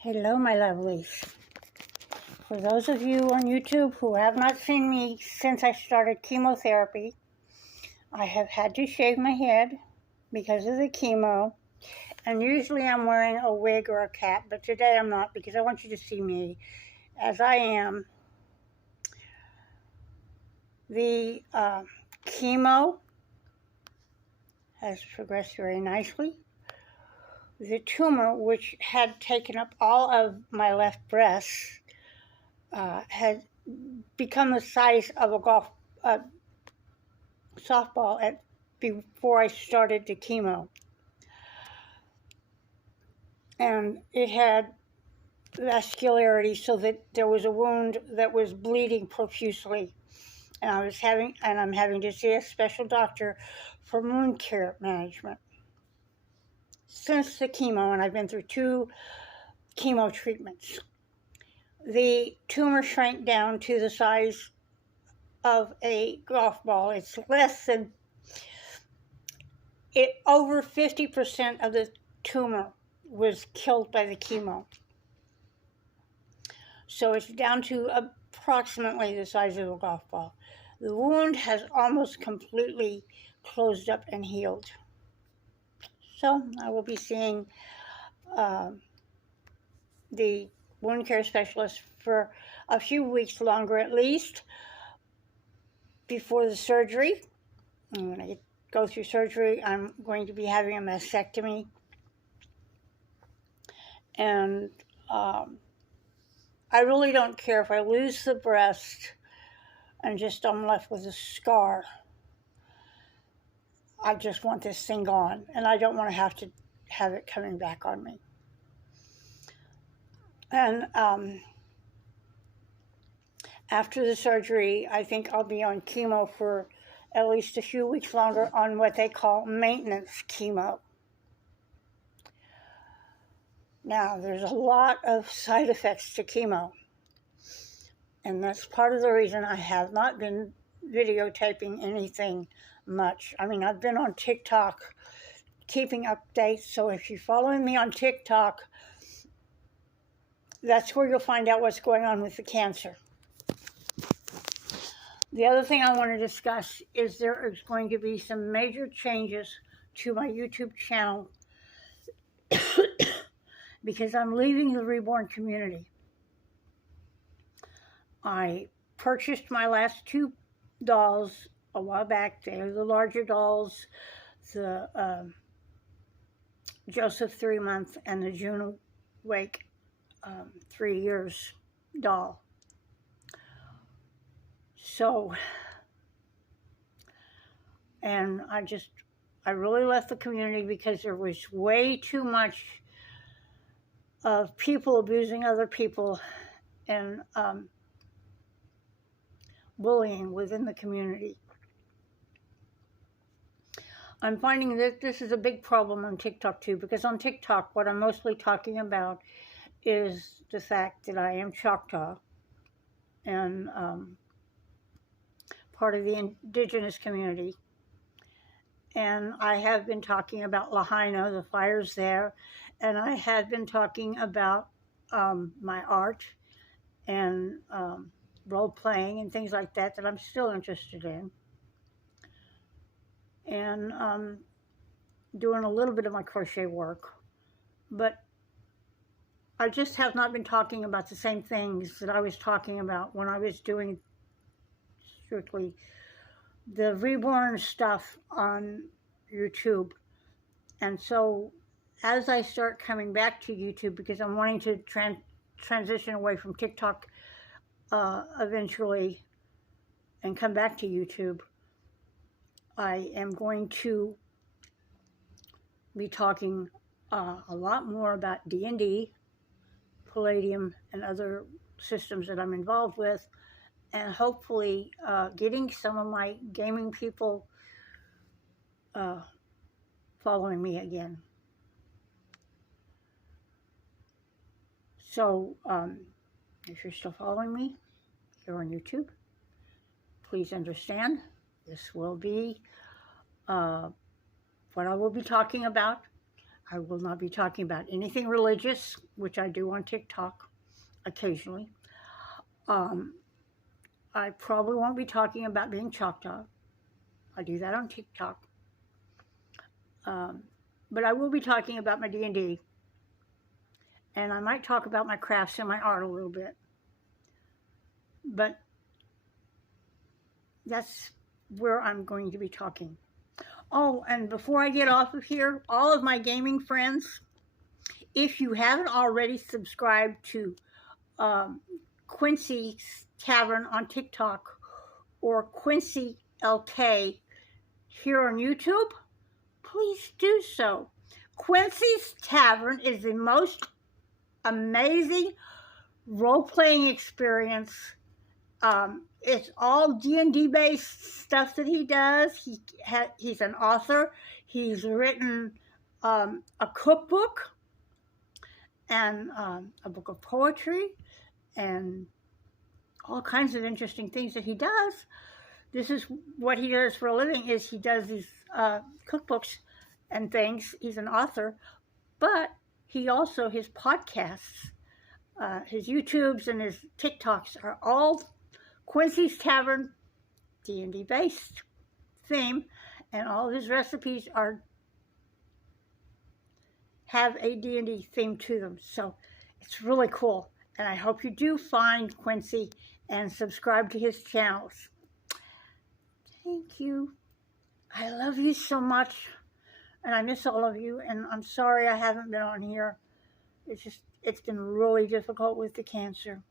Hello, my lovelies. For those of you on YouTube who have not seen me since I started chemotherapy, I have had to shave my head because of the chemo. And usually I'm wearing a wig or a cap, but today I'm not because I want you to see me as I am. The chemo has progressed very nicely. The tumor, which had taken up all of my left breast, had become the size of a golf softball before I started the chemo. And it had vascularity, so that there was a wound that was bleeding profusely. And I'm having to see a special doctor for wound care management since the chemo, and I've been through 2 chemo treatments. The tumor shrank down to the size of a golf ball. It's over 50% of the tumor was killed by the chemo. So it's down to approximately the size of a golf ball. The wound has almost completely closed up and healed. So I will be seeing the wound care specialist for a few weeks longer at least before the surgery. And when I go through surgery, I'm going to be having a mastectomy. And I really don't care if I lose the breast and I'm left with a scar. I just want this thing gone, and I don't want to have it coming back on me. And after the surgery, I think I'll be on chemo for at least a few weeks longer on what they call maintenance chemo. Now, there's a lot of side effects to chemo, and that's part of the reason I have not been videotaping anything much. I mean, I've been on TikTok keeping updates, so if you're following me on TikTok, that's where you'll find out what's going on with the cancer. The other thing I want to discuss is there is going to be some major changes to my YouTube channel because I'm leaving the reborn community. I purchased my last 2 dolls a while back. They're the larger dolls, the Joseph 3-month and the June Wake 3 years doll. So, and I really left the community because there was way too much of people abusing other people and bullying within the community. I'm finding that this is a big problem on TikTok too, because on TikTok what I'm mostly talking about is the fact that I am Choctaw and part of the indigenous community. And I have been talking about Lahaina, the fires there, and I have been talking about my art and role-playing and things like that I'm still interested in. And doing a little bit of my crochet work. But I just have not been talking about the same things that I was talking about when I was doing strictly the reborn stuff on YouTube. And so as I start coming back to YouTube, because I'm wanting to transition away from TikTok eventually and come back to YouTube, I am going to be talking a lot more about D&D, Palladium, and other systems that I'm involved with, and hopefully getting some of my gaming people following me again. So if you're still following me here on YouTube, please understand this will be what I will be talking about. I will not be talking about anything religious, which I do on TikTok occasionally. Um, I probably won't be talking about being Choctaw. I do that on TikTok. Um, but I will be talking about my D&D, and I might talk about my crafts and my art a little bit. But that's where I'm going to be talking. Oh, and before I get off of here, all of my gaming friends, if you haven't already subscribed to Quincy's Tavern on TikTok or Quincy LK here on YouTube, please do so. Quincy's Tavern is the most amazing role-playing experience. It's all D&D based stuff that he does. He's an author. He's written a cookbook and a book of poetry and all kinds of interesting things that he does. This is what he does for a living, is he does these cookbooks and things. He's an author, but he also, his podcasts, his YouTubes and his TikToks are all Quincy's Tavern D&D based theme, and all of his recipes have a D&D theme to them. So it's really cool, and I hope you do find Quincy and subscribe to his channels. Thank you. I love you so much, and I miss all of you, and I'm sorry I haven't been on here. It's been really difficult with the cancer.